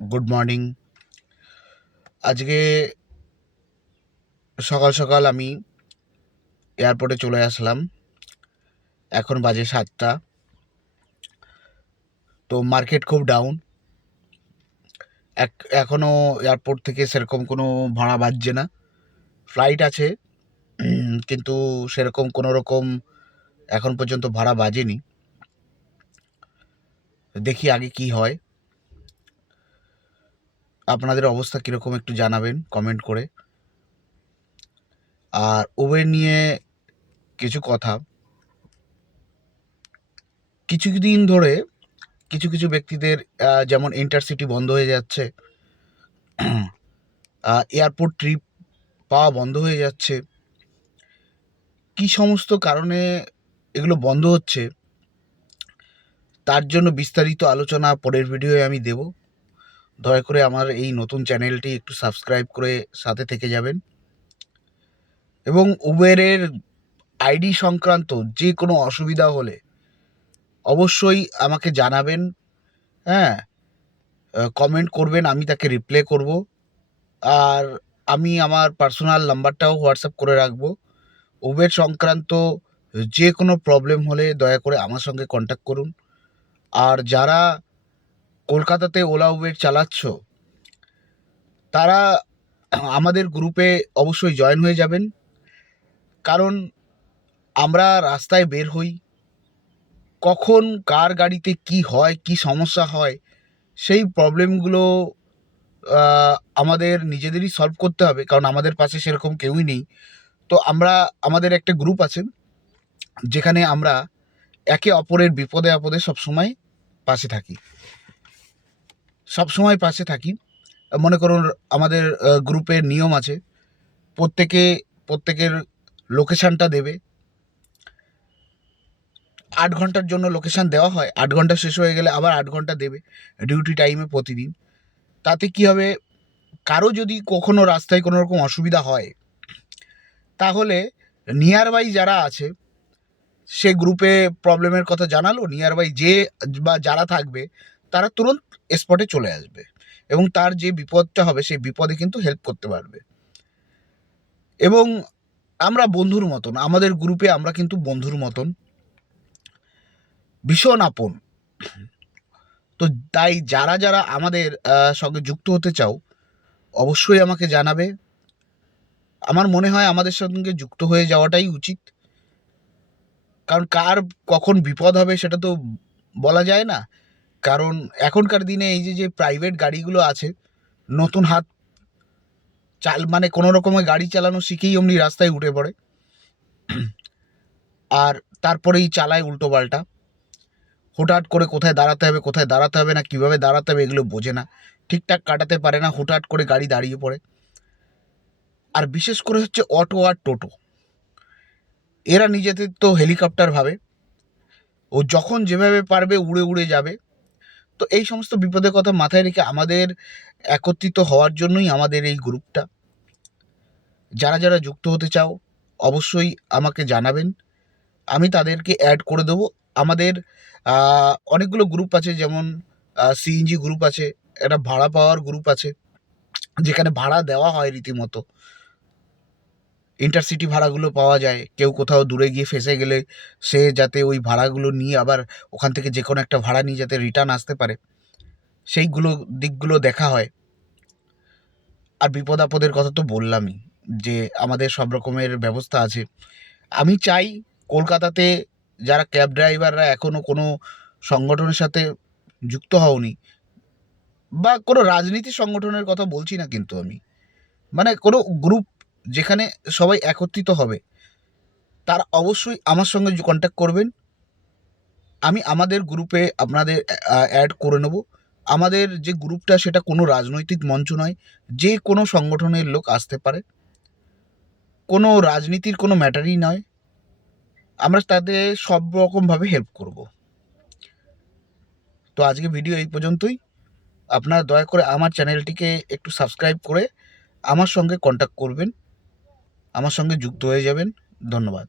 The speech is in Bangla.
Good morning. আজকে সকাল সকাল আমি এয়ারপোর্টে চলে আসলাম। এখন বাজে 7টা। তো মার্কেট খুব ডাউন। এখনও এয়ারপোর্ট থেকে সেরকম কোনো ভাড়া বাজছে না। ফ্লাইট আছে, কিন্তু সেরকম কোনো রকম এখন পর্যন্ত ভাড়া বাজেনি। দেখি আগে কি হয়। আপনাদের অবস্থা কীরকম একটু জানাবেন কমেন্ট করে। আর উবের নিয়ে কিছু কথা। কিছু দিন ধরে কিছু কিছু ব্যক্তিদের যেমন ইন্টারসিটি বন্ধ হয়ে যাচ্ছে, এয়ারপোর্ট ট্রিপ পাওয়া বন্ধ হয়ে যাচ্ছে। কি সমস্ত কারণে এগুলো বন্ধ হচ্ছে, তার জন্য বিস্তারিত আলোচনা পরের ভিডিওয়ে আমি দেব। দয়া করে আমার এই নতুন চ্যানেলটি একটু সাবস্ক্রাইব করে সাথে থেকে যাবেন, এবং উবেরের আইডি সংক্রান্ত যে কোনো অসুবিধা হলে অবশ্যই আমাকে জানাবেন। হ্যাঁ, কমেন্ট করবেন, আমি তাকে রিপ্লাই করব। আর আমি আমার পার্সোনাল নাম্বারটাও হোয়াটসঅ্যাপ করে রাখবো। উবের সংক্রান্ত যে কোনো প্রবলেম হলে দয়া করে আমার সঙ্গে কন্ট্যাক্ট করুন। আর যারা কলকাতাতে ওলা উবের চালাচ্ছ, তারা আমাদের গ্রুপে অবশ্যই জয়েন হয়ে যাবেন। কারণ আমরা রাস্তায় বের হই, কখন কার গাড়িতে কি হয়, কি সমস্যা হয়, সেই প্রবলেমগুলো আমাদের নিজেদেরই সলভ করতে হবে, কারণ আমাদের পাশে সেরকম কেউই নেই। তো আমাদের একটা গ্রুপ আছে, যেখানে আমরা একে অপরের বিপদে আপদে সবসময় পাশে থাকি, সবসময় পাশে থাকি। মনে করুন, আমাদের গ্রুপের নিয়ম আছে, প্রত্যেকের লোকেশানটা দেবে। 8 ঘন্টার জন্য লোকেশান দেওয়া হয়, 8 ঘন্টা শেষ হয়ে গেলে আবার 8 ঘন্টা দেবে ডিউটি টাইমে প্রতিদিন। তাতে কি হবে, কারো যদি কখনো রাস্তায় কোনো রকম অসুবিধা হয়, তাহলে নিয়ার বাই যারা আছে সে গ্রুপে প্রবলেমের কথা জানালো, নিয়ার বাই বা যারা থাকবে তারা তুরন্ত স্পটে চলে আসবে, এবং তার যে বিপদটা হবে সেই বিপদে কিন্তু হেল্প করতে পারবে। এবং আমরা বন্ধুর মতন, আমাদের গ্রুপে আমরা কিন্তু বন্ধুর মতন, ভীষণ আপন। তো তাই যারা যারা আমাদের সঙ্গে যুক্ত হতে চাও, অবশ্যই আমাকে জানাবে। আমার মনে হয় আমাদের সঙ্গে যুক্ত হয়ে যাওয়াটাই উচিত, কারণ কার কখন বিপদ হবে সেটা তো বলা যায় না। কারণ এখনকার দিনে এই যে প্রাইভেট গাড়িগুলো আছে, নতুন হাত মানে কোনো রকমের গাড়ি চালানো শিখেই অমনি রাস্তায় উঠে পড়ে, আর তারপরেই চালায় উল্টো পাল্টা। হুটহাট করে কোথায় দাঁড়াতে হবে না, কীভাবে দাঁড়াতে হবে এগুলো বোঝে না, ঠিকঠাক কাটাতে পারে না, হুটহাট করে গাড়ি দাঁড়িয়ে পড়ে। আর বিশেষ করে হচ্ছে অটো আর টোটো, এরা নিজেদের তো হেলিকপ্টার ভাবে, ও যখন যেভাবে পারবে উড়ে উড়ে যাবে। তো এই সমস্ত বিপদের কথা মাথায় রেখে আমাদের একত্রিত হওয়ার জন্যই আমাদের এই গ্রুপটা। যারা যারা যুক্ত হতে চাও অবশ্যই আমাকে জানাবেন, আমি তাদেরকে অ্যাড করে দেবো। আমাদের অনেকগুলো গ্রুপ আছে, যেমন সিএনজি গ্রুপ আছে, একটা ভাড়া পাওয়ার গ্রুপ আছে, যেখানে ভাড়া দেওয়া হয় রীতিমতো। ইন্টারসিটি ভাড়াগুলো পাওয়া যায়, কেউ কোথাও দূরে গিয়ে ফেঁসে গেলে সে যাতে ওই ভাড়াগুলো নিয়ে আবার ওখান থেকে যে কোনো একটা ভাড়া নিয়ে যাতে রিটার্ন আসতে পারে, সেইগুলো দিকগুলো দেখা হয়। আর বিপদ আপদের কথা তো বললামই, যে আমাদের সব রকমের ব্যবস্থা আছে। আমি চাই কলকাতাতে যারা ক্যাব ড্রাইভাররা এখনও কোনো সংগঠনের সাথে যুক্ত হওনি, বা কোনো রাজনীতি সংগঠনের কথা বলছি না, কিন্তু আমি মানে কোনো গ্রুপ যেখানে সবাই একত্রিত হবে, তারা অবশ্যই আমার সঙ্গে কন্ট্যাক্ট করবেন। আমি আমাদের গ্রুপে আপনাদের অ্যাড করে নেব। আমাদের যে গ্রুপটা সেটা কোনো রাজনৈতিক মঞ্চ নয়, যে কোনো সংগঠনের লোক আসতে পারে, কোনো রাজনীতির কোনো ম্যাটারই নয়। আমরা তাদের সব রকমভাবে হেল্প করব। তো আজকে ভিডিও এই পর্যন্তই। আপনারা দয়া করে আমার চ্যানেলটিকে একটু সাবস্ক্রাইব করে আমার সঙ্গে কন্ট্যাক্ট করবেন, আমার সঙ্গে যুক্ত হয়ে যাবেন। ধন্যবাদ।